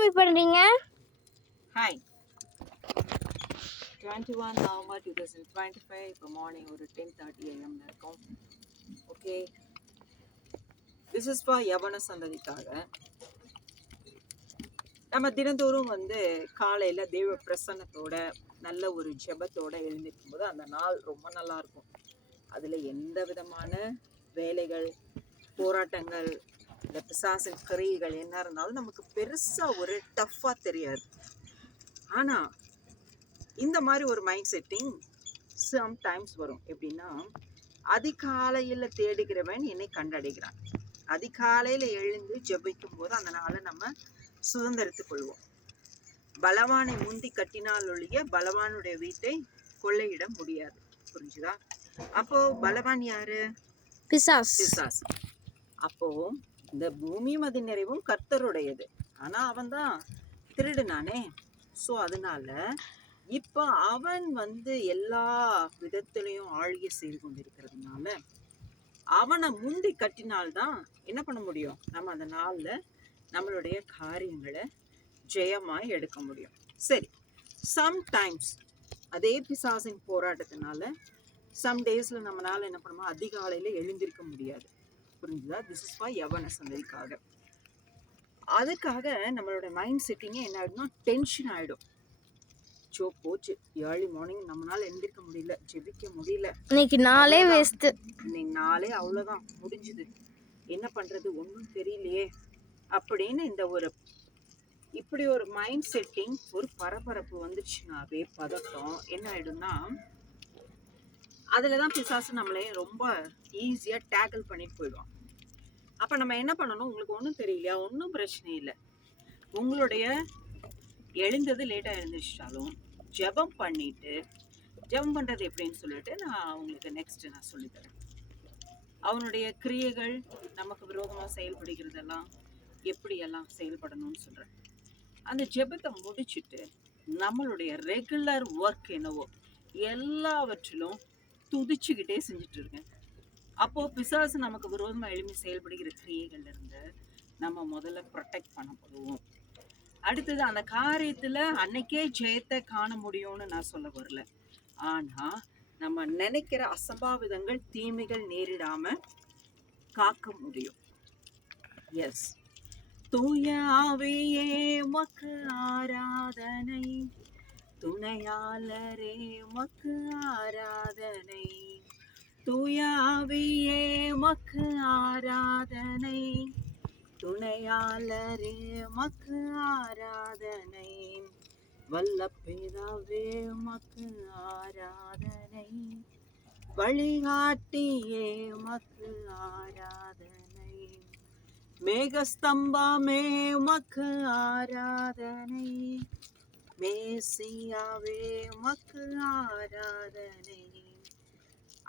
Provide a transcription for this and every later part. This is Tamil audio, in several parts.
மம்மி பண்றீங்க? ஹாய் 21 நவம்பர் 2025 இப்போ மார்னிங் ஒரு 10:30 AM இருக்கும். ஓகே, திஸ் இஸ் ஃபார் யவன சந்ததிக்காக. நம்ம தினந்தோறும் காலையில் தெய்வ பிரசன்னத்தோட நல்ல ஒரு ஜெபத்தோட எழுந்திருக்கும் போது அந்த நாள் ரொம்ப நல்லா இருக்கும். அதில் எந்த விதமான வேலைகள், போராட்டங்கள், இந்த பிசாசின் கிரியைகள் என்ன இருந்தாலும் நமக்கு பெருசாக ஒரு டஃப்பாக தெரியாது. ஆனால் இந்த மாதிரி ஒரு மைண்ட் செட்டிங் சம்டைம்ஸ் வரும். எப்படின்னா, அதிகாலையில் தேடுகிறவன் என்னை கண்டடைகிறான். அதிகாலையில் எழுந்து ஜெபிக்கும் போது அந்த நாளை நம்ம சுதந்திரத்துக் கொள்வோம். பலவானை முந்தி கட்டினால் ஒழிய பலவானுடைய வீட்டை கொள்ளையிட முடியாது. புரிஞ்சுதா? அப்போ பலவான் யாரு? பிசாஸ். அப்போ இந்த பூமியும் அது நிறைவும் கர்த்தருடையது. ஆனா அவன் தான் திருடுனானே. ஸோ அதனால இப்போ அவன் எல்லா விதத்திலையும் ஆழ்கை செய்து கொண்டிருக்கிறதுனால அவனை முந்தி கட்டினால்தான் என்ன பண்ண முடியும்? நம்ம அந்த நாள்ல நம்மளுடைய காரியங்களை ஜெயமாய் எடுக்க முடியும். சரி, சம்டைம்ஸ் அதே பிசாசின் போராட்டத்தினால சம் டேஸ்ல நம்மளால என்ன பண்ணுவோம்? அதிகாலையில எழுந்திருக்க முடியாது. புரிஞ்சுதா? திஸ் இஸ் ஃபார் யவன சந்ததிக்காக. அதுக்காக நம்மளோட மைண்ட் செட்டிங்கே என்ன ஆயிடும்னா டென்ஷன் ஆயிடும். சோ போச்சு, ஏர்லி மார்னிங் நம்மளால எழுந்திருக்க முடியல, ஜெபிக்க முடியல, இன்னைக்கு நாளே வேஸ்ட், இன்னைக்கு நாளே அவ்வளவுதான், முடிஞ்சுது, என்ன பண்றது ஒன்றும் தெரியலையே அப்படின்னு இப்படி ஒரு மைண்ட் செட்டிங், ஒரு பரபரப்பு வந்துச்சுனாவே பதட்டம் என்ன ஆயிடும்னா அதுலதான் பிசாசு நம்மளே ரொம்ப ஈஸியா டேக்கிள் பண்ணிட்டு போயிடுவான். அப்ப நம்ம என்ன பண்ணணும்? உங்களுக்கு ஒன்றும் தெரியலையா? ஒன்றும் பிரச்சனை இல்லை. உங்களுடைய எழுந்தது லேட்டா எழுந்திரிச்சாலும் ஜெபம் பண்ணிட்டு, ஜெபம் பண்றது எப்படின்னு சொல்லிட்டு நான் உங்களுக்கு நெக்ஸ்ட் நான் சொல்லித்தரேன். அவனுடைய கிரியைகள் நமக்கு விரோதமா செயல்படுகிறதெல்லாம் எப்படியெல்லாம் செயல்படணும்னு சொல்றேன். அந்த ஜெபத்தை முடிச்சுட்டு நம்மளுடைய ரெகுலர் ஒர்க் என்னவோ எல்லாவற்றிலும் துதிச்சுக்கிட்டே செஞ்சுட்டு இருக்கேன். அப்போ பிசாசு நமக்கு விரோதமா எளிமை செயல்படுகிற கிரியைகள்ல இருந்து நம்ம முதல்ல ப்ரொடெக்ட் பண்ணப்படுவோம். அடுத்தது அந்த காரியத்துல அன்னைக்கே ஜெயத்தை காண முடியும்னு நான் சொல்ல வரல. ஆனா நம்ம நினைக்கிற அசம்பாவிதங்கள், தீமைகள் நேரிடாம காக்க முடியும். எஸ், தூய ஆவியே உமக்கு ஆராதனை, துணையாளரே உமக்கு ஆராதனை, தூய ஆவியே உமக்கு ஆராதனை, துணையாளரே உமக்கு ஆராதனை, வல்ல பிதாவே உமக்கு ஆராதனை, வழிகாட்டியே உமக்கு ஆராதனை, மேகஸ்தம்பமே உமக்கு ஆராதனை, மேசியாவே உமக்கு ஆராதனை,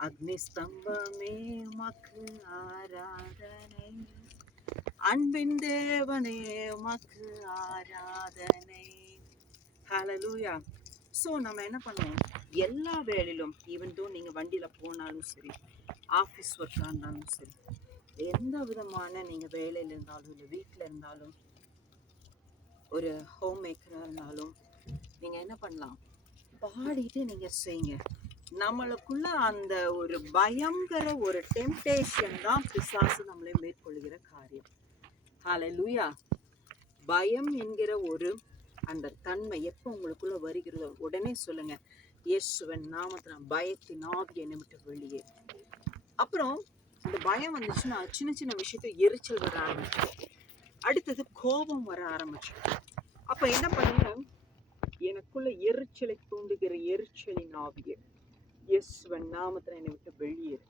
அக்னிஸ்தம்பமே உமக்கு ஆராதனை, அன்பின் தேவனே உமக்கு ஆராதனை. ஹல்லேலூயா. ஸோ நம்ம என்ன பண்ணுவோம்? எல்லா வேலையிலும், ஈவன் தோ நீங்கள் வண்டியில் போனாலும் சரி, ஆஃபீஸ் ஒர்க்காக இருந்தாலும் சரி, எந்த விதமான நீங்கள் வேலையில் இருந்தாலும் இல்லை வீட்டில் இருந்தாலும், ஒரு ஹோம் மேக்கராக இருந்தாலும் நீங்கள் என்ன பண்ணலாம்? பாடிட்டு நீங்கள் செய்யுங்க. நம்மளுக்குள்ள அந்த ஒரு பயங்கர ஒரு டெம்டேஷன் தான் பிசாசு நம்மளை மேற்கொள்கிற காரியம். ஹல்லேலூயா. பயம் என்கிற ஒரு அந்த தன்மை எப்போ உங்களுக்குள்ள வருகிறதோ உடனே சொல்லுங்க, இயேசுவின் நாமத்துல பயத்தின் ஆவி என்னை விட்டு வெளியே. அப்புறம் அந்த பயம் வந்துச்சுன்னா சின்ன சின்ன விஷயத்த எரிச்சல் வர ஆரம்பிச்சிடும். அடுத்தது கோபம் வர ஆரம்பிச்சிடும். அப்ப என்ன பண்ணுங்க? எனக்குள்ள எரிச்சலை தூண்டுகிற எரிச்சலின் ஆவியே, இயேசுவின் நாமத்துல என்னை விட்டு வெளியேறு.